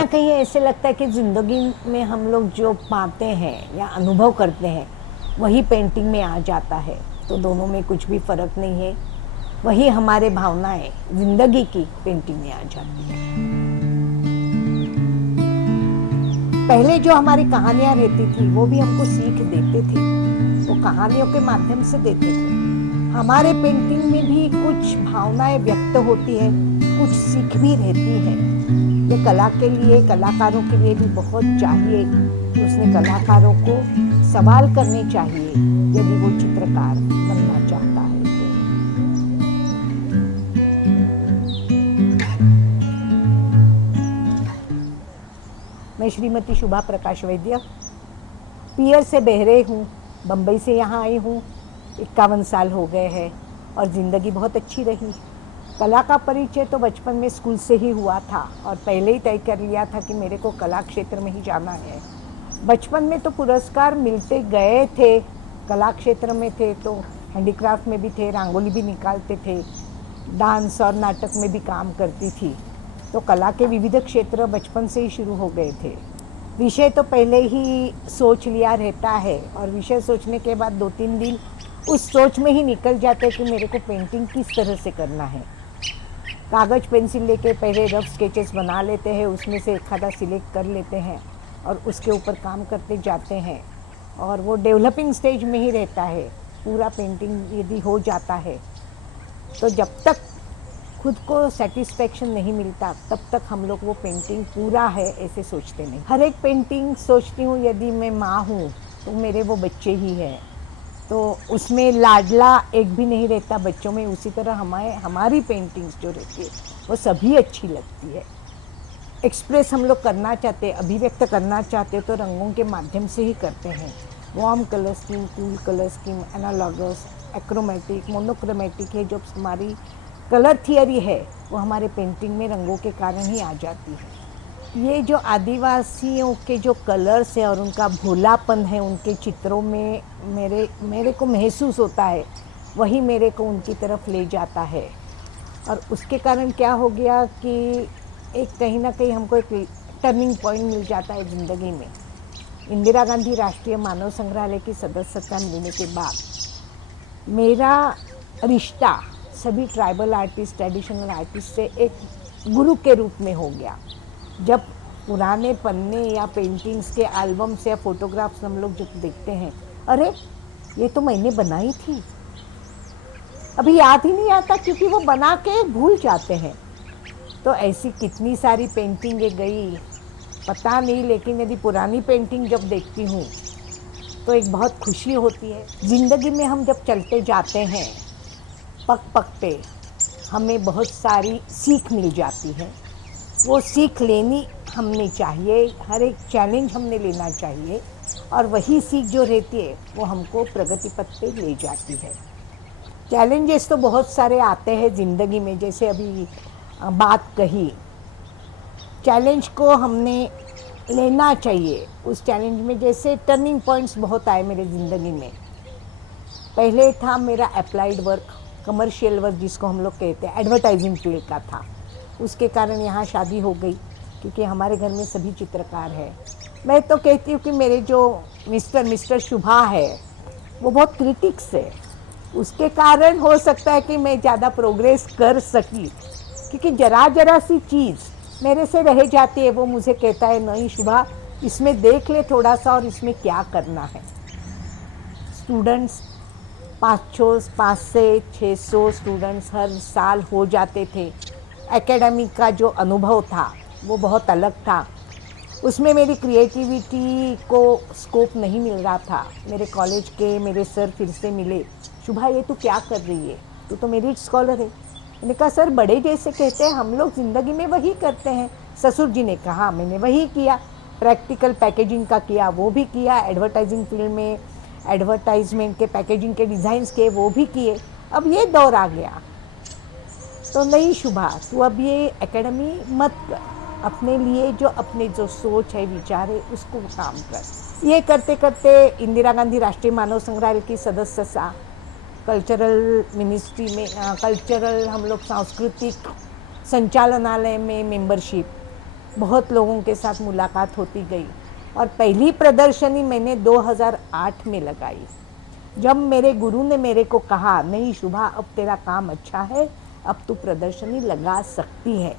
ना कहीं ऐसे लगता है कि ज़िंदगी में हम लोग जो पाते हैं या अनुभव करते हैं वही पेंटिंग में आ जाता है, तो दोनों में कुछ भी फ़र्क नहीं है। वही हमारे भावनाएं ज़िंदगी की पेंटिंग में आ जाती है। पहले जो हमारी कहानियाँ रहती थी वो भी हमको सीख देते थे, वो कहानियों के माध्यम से देते थे। हमारे पेंटिंग में भी कुछ भावनाएं व्यक्त होती है, कुछ सीख भी रहती है। ये कला के लिए, कलाकारों के लिए भी बहुत चाहिए कि उसने कलाकारों को सवाल करने चाहिए यदि वो चित्रकार बनना चाहता है तो। मैं श्रीमती शुभा प्रकाश वैद्य पियर से बहरे हूँ, बम्बई से यहाँ आई हूँ। 51 साल हो गए हैं और ज़िंदगी बहुत अच्छी रही। कला का परिचय तो बचपन में स्कूल से ही हुआ था और पहले ही तय कर लिया था कि मेरे को कला क्षेत्र में ही जाना है। बचपन में तो पुरस्कार मिलते गए थे, कला क्षेत्र में थे तो हैंडीक्राफ्ट में भी थे, रंगोली भी निकालते थे, डांस और नाटक में भी काम करती थी। तो कला के विविध क्षेत्र बचपन से ही शुरू हो गए थे। विषय तो पहले ही सोच लिया रहता है और विषय सोचने के बाद 2-3 दिन उस सोच में ही निकल जाते हैं कि मेरे को पेंटिंग किस तरह से करना है। कागज़ पेंसिल लेके पहले रफ स्केचेस बना लेते हैं, उसमें से एक आधा सिलेक्ट कर लेते हैं और उसके ऊपर काम करते जाते हैं और वो डेवलपिंग स्टेज में ही रहता है। पूरा पेंटिंग यदि हो जाता है तो जब तक खुद को सेटिस्फेक्शन नहीं मिलता तब तक हम लोग वो पेंटिंग पूरा है ऐसे सोचते नहीं। हर एक पेंटिंग सोचती हूँ यदि मैं माँ हूँ तो मेरे वो बच्चे ही हैं, तो उसमें लाडला एक भी नहीं रहता बच्चों में। उसी तरह हमारी पेंटिंग्स जो रहती है वो सभी अच्छी लगती है। एक्सप्रेस हम लोग करना चाहते हैं, अभिव्यक्त करना चाहते हैं तो रंगों के माध्यम से ही करते हैं। Warm colour scheme, cool colour scheme, analogous, achromatic, monochromatic है। जो हमारी कलर थियरी है वो हमारे पेंटिंग में रंगों के कारण ही आ जाती है। ये जो आदिवासियों के जो कलर्स है और उनका भोलापन है उनके चित्रों में मेरे को महसूस होता है, वही मेरे को उनकी तरफ ले जाता है। और उसके कारण क्या हो गया कि एक कहीं ना कहीं हमको एक टर्निंग पॉइंट मिल जाता है ज़िंदगी में। इंदिरा गांधी राष्ट्रीय मानव संग्रहालय की सदस्यता मिलने के बाद मेरा रिश्ता सभी ट्राइबल आर्टिस्ट, ट्रेडिशनल आर्टिस्ट से एक गुरु के रूप में हो गया। जब पुराने पन्ने या पेंटिंग्स के एल्बम्स या फोटोग्राफ्स हम लोग जब देखते हैं, अरे ये तो मैंने बनाई थी, अभी याद ही नहीं आता क्योंकि वो बना के भूल जाते हैं। तो ऐसी कितनी सारी पेंटिंगें गई पता नहीं, लेकिन यदि पुरानी पेंटिंग जब देखती हूँ तो एक बहुत खुशी होती है। ज़िंदगी में हम जब चलते जाते हैं पग पग पे हमें बहुत सारी सीख मिल जाती है। वो सीख लेनी हमने चाहिए, हर एक चैलेंज हमने लेना चाहिए और वही सीख जो रहती है वो हमको प्रगति पथ पे ले जाती है। चैलेंजेस तो बहुत सारे आते हैं ज़िंदगी में, जैसे अभी बात कही, चैलेंज को हमने लेना चाहिए। उस चैलेंज में जैसे टर्निंग पॉइंट्स बहुत आए मेरे ज़िंदगी में। पहले था मेरा अप्लाइड वर्क, कमर्शियल वर्क जिसको हम लोग कहते हैं, एडवर्टाइजिंग फील्ड का था। उसके कारण यहाँ शादी हो गई क्योंकि हमारे घर में सभी चित्रकार हैं। मैं तो कहती हूँ कि मेरे जो मिस्टर शुभा है वो बहुत क्रिटिक्स है, उसके कारण हो सकता है कि मैं ज़्यादा प्रोग्रेस कर सकी, क्योंकि जरा सी चीज़ मेरे से रह जाती है। वो मुझे कहता है नहीं शुभा, इसमें देख ले थोड़ा सा और इसमें क्या करना है। स्टूडेंट्स 5 से 600 स्टूडेंट्स हर साल हो जाते थे। एकेडमिक का जो अनुभव था वो बहुत अलग था, उसमें मेरी क्रिएटिविटी को स्कोप नहीं मिल रहा था। मेरे कॉलेज के मेरे सर फिर से मिले, शुभा ये तू क्या कर रही है, तू तो मेरिट स्कॉलर है। मैंने कहा सर बड़े जैसे कहते हैं, हम लोग ज़िंदगी में वही करते हैं। ससुर जी ने कहा, मैंने वही किया, प्रैक्टिकल पैकेजिंग का किया वो भी किया, एडवर्टाइजिंग फील्ड में एडवर्टाइजमेंट के पैकेजिंग के डिज़ाइंस के वो भी किए। अब ये दौर आ गया तो नहीं शुभा, तू अब ये एकेडमी मत कर, अपने लिए अपने जो सोच है, विचार है, उसको काम कर। ये करते करते इंदिरा गांधी राष्ट्रीय मानव संग्रहालय की सदस्यता, कल्चरल मिनिस्ट्री में कल्चरल हम लोग सांस्कृतिक संचालनालय में मेंबरशिप, बहुत लोगों के साथ मुलाकात होती गई और पहली प्रदर्शनी मैंने 2008 में लगाई, जब मेरे गुरु ने मेरे को कहा, नहीं शुभा, अब तेरा काम अच्छा है, अब तू प्रदर्शनी लगा सकती है।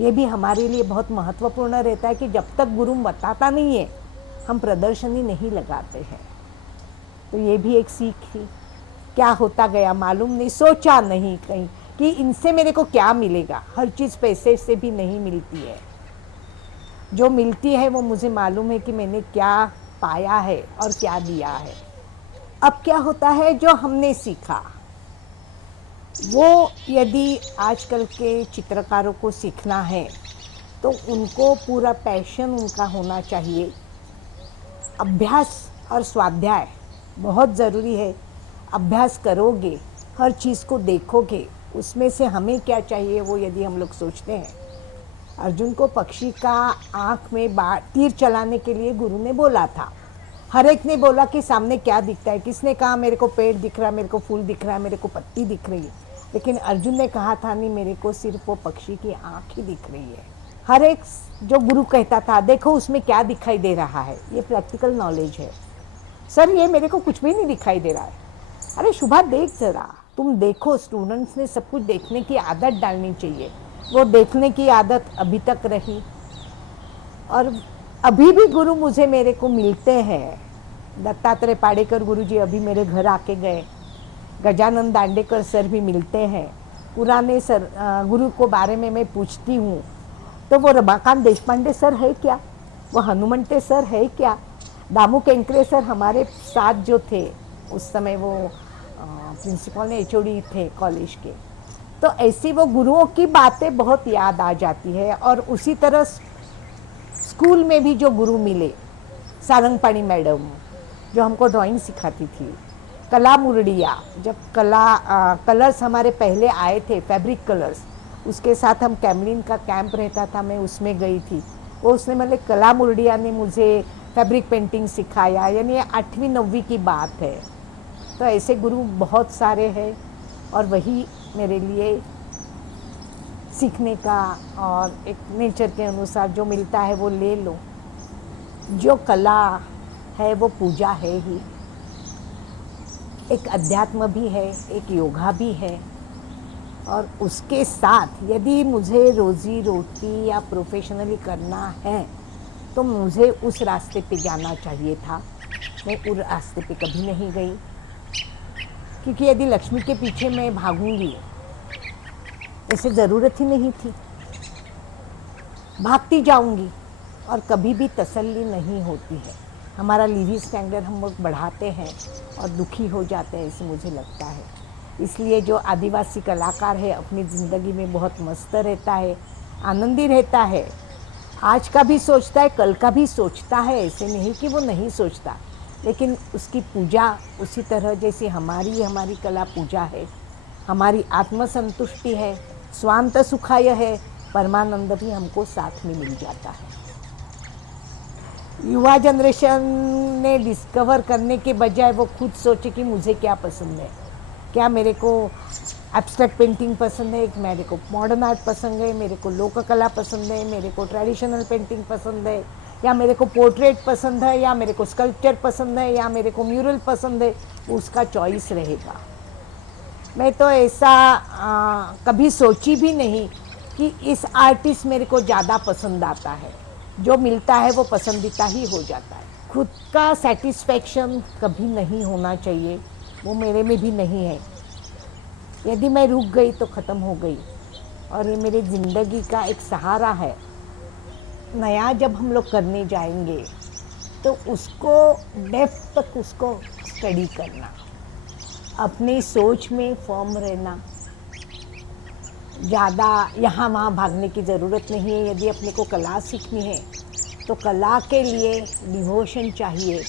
ये भी हमारे लिए बहुत महत्वपूर्ण रहता है कि जब तक गुरु बताता नहीं है हम प्रदर्शनी नहीं लगाते हैं। तो ये भी एक सीख थी। क्या होता गया मालूम नहीं, सोचा नहीं कहीं कि इनसे मेरे को क्या मिलेगा। हर चीज़ पैसे से भी नहीं मिलती है, जो मिलती है वो मुझे मालूम है कि मैंने क्या पाया है और क्या दिया है। अब क्या होता है, जो हमने सीखा वो यदि आजकल के चित्रकारों को सीखना है तो उनको पूरा पैशन उनका होना चाहिए। अभ्यास और स्वाध्याय बहुत ज़रूरी है। अभ्यास करोगे, हर चीज़ को देखोगे, उसमें से हमें क्या चाहिए वो यदि हम लोग सोचते हैं। अर्जुन को पक्षी का आँख में तीर चलाने के लिए गुरु ने बोला था। हर एक ने बोला कि सामने क्या दिखता है, किसने कहा मेरे को पेड़ दिख रहा है, मेरे को फूल दिख रहा है, मेरे को पत्ती दिख रही है, लेकिन अर्जुन ने कहा था नहीं, मेरे को सिर्फ वो पक्षी की आँख ही दिख रही है। हर एक जो गुरु कहता था देखो उसमें क्या दिखाई दे रहा है, ये प्रैक्टिकल नॉलेज है। सर ये मेरे को कुछ भी नहीं दिखाई दे रहा है। अरे शुभा देख ज़रा, तुम देखो। स्टूडेंट्स ने सब कुछ देखने की आदत डालनी चाहिए। वो देखने की आदत अभी तक रही और अभी भी गुरु मुझे मेरे को मिलते हैं। दत्तात्रेय पाड़ेकर गुरु जी अभी मेरे घर आके गए, गजानन दांडेकर सर भी मिलते हैं। पुराने सर गुरु को बारे में मैं पूछती हूँ तो वो रमाकांत देशपांडे सर है क्या, वो हनुमंते सर है क्या, दामू केंकरे सर हमारे साथ जो थे उस समय, वो प्रिंसिपल ने एचओडी थे कॉलेज के। तो ऐसी वो गुरुओं की बातें बहुत याद आ जाती है। और उसी तरह स्कूल में भी जो गुरु मिले, सारंगपाणी मैडम जो हमको ड्राइंग सिखाती थी, कला मुरडिया, जब कलर्स हमारे पहले आए थे, फैब्रिक कलर्स, उसके साथ हम कैमलिन का कैंप रहता था, मैं उसमें गई थी। वो उसने मतलब कला मुरडिया ने मुझे फैब्रिक पेंटिंग सिखाया, यानी 8वीं 9वीं की बात है। तो ऐसे गुरु बहुत सारे हैं और वही मेरे लिए सीखने का, और एक नेचर के अनुसार जो मिलता है वो ले लो। जो कला है वो पूजा है ही, एक अध्यात्म भी है, एक योगा भी है। और उसके साथ यदि मुझे रोज़ी रोटी या प्रोफेशनली करना है तो मुझे उस रास्ते पे जाना चाहिए था। मैं उस रास्ते पे कभी नहीं गई, क्योंकि यदि लक्ष्मी के पीछे मैं भागूंगी, ऐसे ज़रूरत ही नहीं थी। भागती जाऊंगी और कभी भी तसल्ली नहीं होती है। हमारा लिविंग स्टैंडर्ड हम लोग बढ़ाते हैं और दुखी हो जाते हैं, ऐसे मुझे लगता है। इसलिए जो आदिवासी कलाकार है अपनी ज़िंदगी में बहुत मस्त रहता है, आनंदी रहता है। आज का भी सोचता है, कल का भी सोचता है, ऐसे नहीं कि वो नहीं सोचता, लेकिन उसकी पूजा उसी तरह जैसी हमारी कला पूजा है, हमारी आत्मसंतुष्टि है, स्वांत सुखाय है, परमानंद भी हमको साथ में मिल जाता है। युवा जनरेशन ने डिस्कवर करने के बजाय वो खुद सोचे कि मुझे क्या पसंद है। क्या मेरे को एब्स्ट्रैक्ट पेंटिंग पसंद है, मेरे को मॉडर्न आर्ट पसंद है, मेरे को लोक कला पसंद है, मेरे को ट्रेडिशनल पेंटिंग पसंद है, या मेरे को पोर्ट्रेट पसंद है, या मेरे को स्कल्पचर पसंद है, या मेरे को म्यूरल पसंद है, उसका चॉइस रहेगा। मैं तो ऐसा कभी सोची भी नहीं कि इस आर्टिस्ट मेरे को ज़्यादा पसंद आता है। जो मिलता है वो पसंदीदा ही हो जाता है। खुद का सेटिस्फैक्शन कभी नहीं होना चाहिए, वो मेरे में भी नहीं है। यदि मैं रुक गई तो ख़त्म हो गई, और ये मेरी ज़िंदगी का एक सहारा है। नया जब हम लोग करने जाएंगे तो उसको डेप्थ तक उसको स्टडी करना, अपनी सोच में फर्म रहना, ज़्यादा यहाँ वहाँ भागने की ज़रूरत नहीं है। यदि अपने को कला सीखनी है तो कला के लिए डिवोशन चाहिए,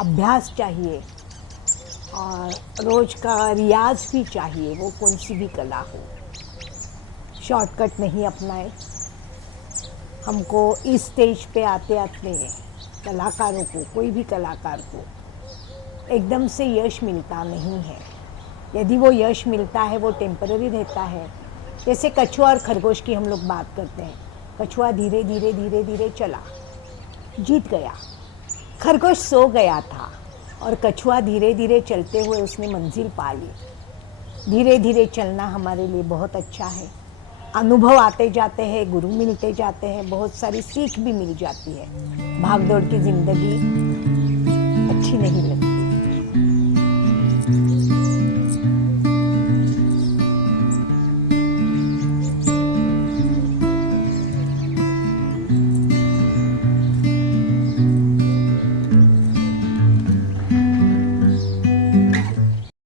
अभ्यास चाहिए, और रोज़ का रियाज भी चाहिए, वो कौन सी भी कला हो। शॉर्टकट नहीं अपनाए। हमको इस स्टेज पे आते आते कलाकारों को, कोई भी कलाकार को एकदम से यश मिलता नहीं है। यदि वो यश मिलता है वो टेम्पररी रहता है। जैसे कछुआ और खरगोश की हम लोग बात करते हैं, कछुआ धीरे धीरे धीरे धीरे चला, जीत गया। खरगोश सो गया था और कछुआ धीरे धीरे चलते हुए उसने मंजिल पा ली। धीरे धीरे चलना हमारे लिए बहुत अच्छा है। अनुभव आते जाते हैं, गुरु मिलते जाते हैं, बहुत सारी सीख भी मिल जाती है। भागदौड़ की जिंदगी अच्छी नहीं लगती।